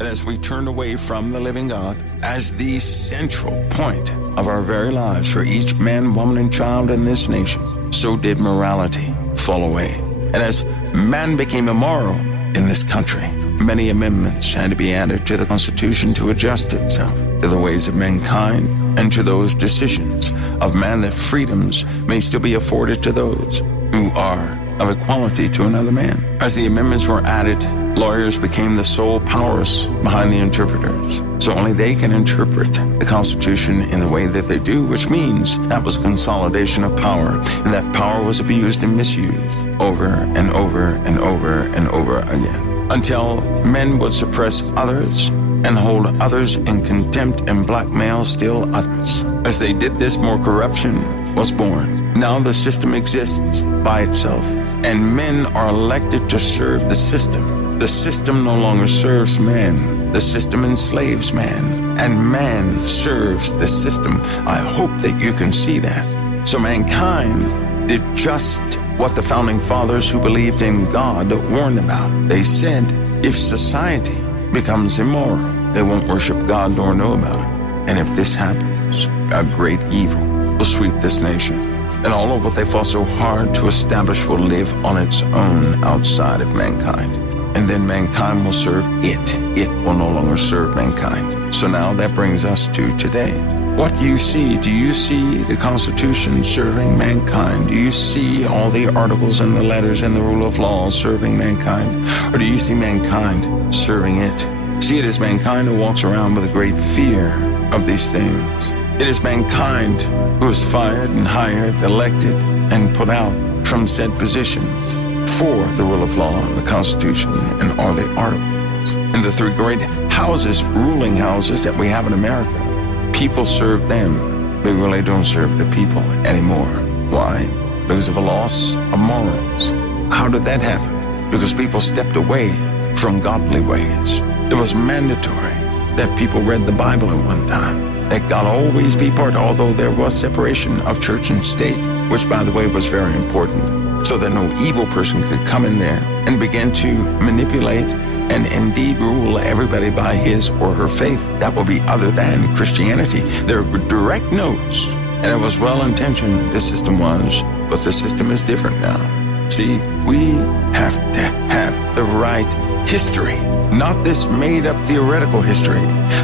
And as we turn away from the living God as the central point of our very lives for each man, woman, and child in this nation, so did morality fall away. And as man became immoral in this country, many amendments had to be added to the Constitution to adjust itself to the ways of mankind and to those decisions of man, that freedoms may still be afforded to those who are of equality to another man. As the amendments were added, lawyers became the sole powers behind the interpreters. So only they can interpret the Constitution in the way that they do, which means that was consolidation of power, and that power was abused and misused over and over and over and over again, until men would suppress others and hold others in contempt and blackmail still others. As they did this, more corruption was born. Now the system exists by itself, and men are elected to serve the system. The system no longer serves man. The system enslaves man, and man serves the system. I hope that you can see that. So mankind did just what the founding fathers who believed in God warned about. They said, if society becomes immoral, they won't worship God nor know about it. And if this happens, a great evil will sweep this nation. And all of what they fought so hard to establish will live on its own outside of mankind. And then mankind will serve it. It will no longer serve mankind. So now that brings us to today. What do you see? Do you see the Constitution serving mankind? Do you see all the articles and the letters and the rule of law serving mankind? Or do you see mankind serving it? See, it is mankind who walks around with a great fear of these things. It is mankind who is fired and hired, elected, and put out from said positions for the rule of law and the Constitution and all the articles. And the three great houses, ruling houses that we have in America, people serve them. They really don't serve the people anymore. Why? Because of a loss of morals. How did that happen? Because people stepped away from godly ways. It was mandatory that people read the Bible at one time, that God always be part, although there was separation of church and state, which, by the way, was very important, so that no evil person could come in there and begin to manipulate and indeed rule everybody by his or her faith that will be other than Christianity. There were direct notes, and it was well-intentioned, the system was, but the system is different now. See, we have to have the right history, not this made-up theoretical history,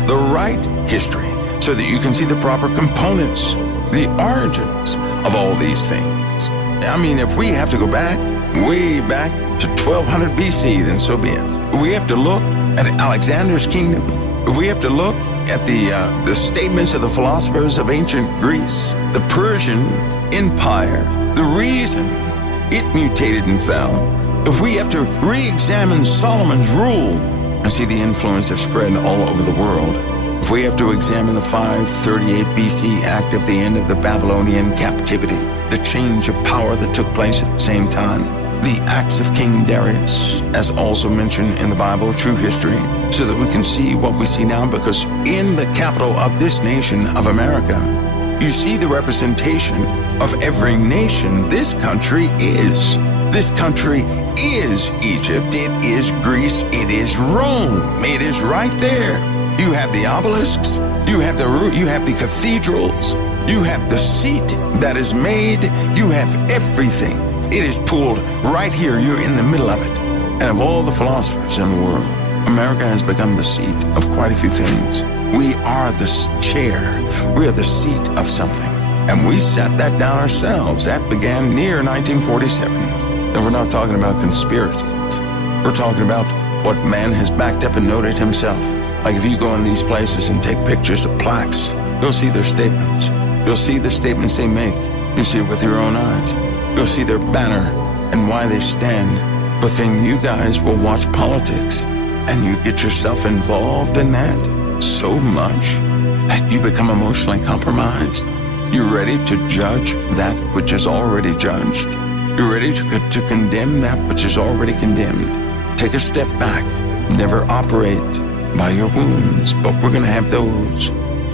the right history, so that you can see the proper components, the origins of all these things. I mean, if we have to go back, way back to 1200 BC, then so be it. If we have to look at Alexander's kingdom, if we have to look at the statements of the philosophers of ancient Greece, the Persian Empire, the reason it mutated and fell, if we have to re-examine Solomon's rule and see the influence that spread all over the world, if we have to examine the 538 BC act of the end of the Babylonian captivity, the change of power that took place at the same time, the acts of King Darius, as also mentioned in the Bible, true history, so that we can see what we see now, because in the capital of this nation of America, you see the representation of every nation. This country is. This country is Egypt. It is Greece. It is Rome. It is right there. You have the obelisks. You have the cathedrals. You have the seat that is made. You have everything. It is pulled right here. You're in the middle of it. And of all the philosophers in the world, America has become the seat of quite a few things. We are the chair. We are the seat of something. And we sat that down ourselves. That began near 1947. And we're not talking about conspiracies. We're talking about what man has backed up and noted himself. Like if you go in these places and take pictures of plaques, you'll see their statements. You'll see the statements they make. You'll see it with your own eyes. You'll see their banner and why they stand. But then you guys will watch politics and you get yourself involved in that so much that you become emotionally compromised. You're ready to judge that which is already judged. You're ready to condemn that which is already condemned. Take a step back. Never operate by your wounds, but we're going to have those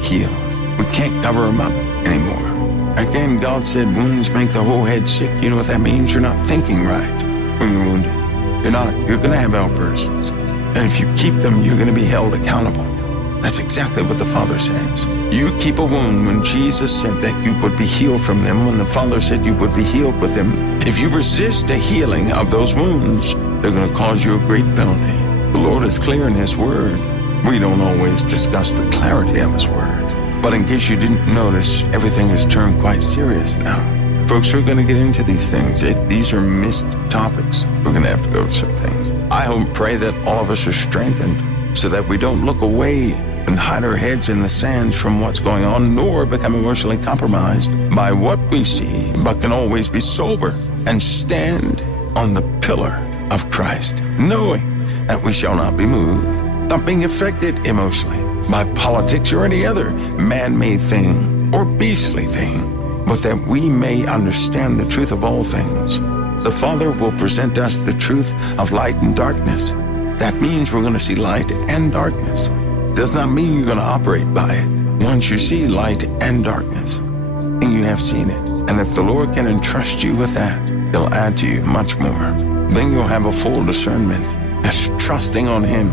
healed. We can't cover them up anymore. Again, God said wounds make the whole head sick. You know what that means? You're not thinking right when you're wounded. You're not. You're going to have outbursts. And if you keep them, you're going to be held accountable. That's exactly what the Father says. You keep a wound when Jesus said that you would be healed from them, when the Father said you would be healed with them. If you resist the healing of those wounds, they're going to cause you a great penalty. The Lord is clear in His Word. We don't always discuss the clarity of His Word. But in case you didn't notice, everything has turned quite serious now. Folks, we're going to get into these things. These are missed topics. We're going to have to go to some things. I hope and pray that all of us are strengthened so that we don't look away and hide our heads in the sands from what's going on, nor become emotionally compromised by what we see, but can always be sober and stand on the pillar of Christ, knowing that we shall not be moved, not being affected emotionally by politics or any other man-made thing or beastly thing, but that we may understand the truth of all things. The Father will present us the truth of light and darkness. That means we're going to see light and darkness. Does not mean you're going to operate by it. Once you see light and darkness, and you have seen it, and if the Lord can entrust you with that, He'll add to you much more. Then you'll have a full discernment as trusting on Him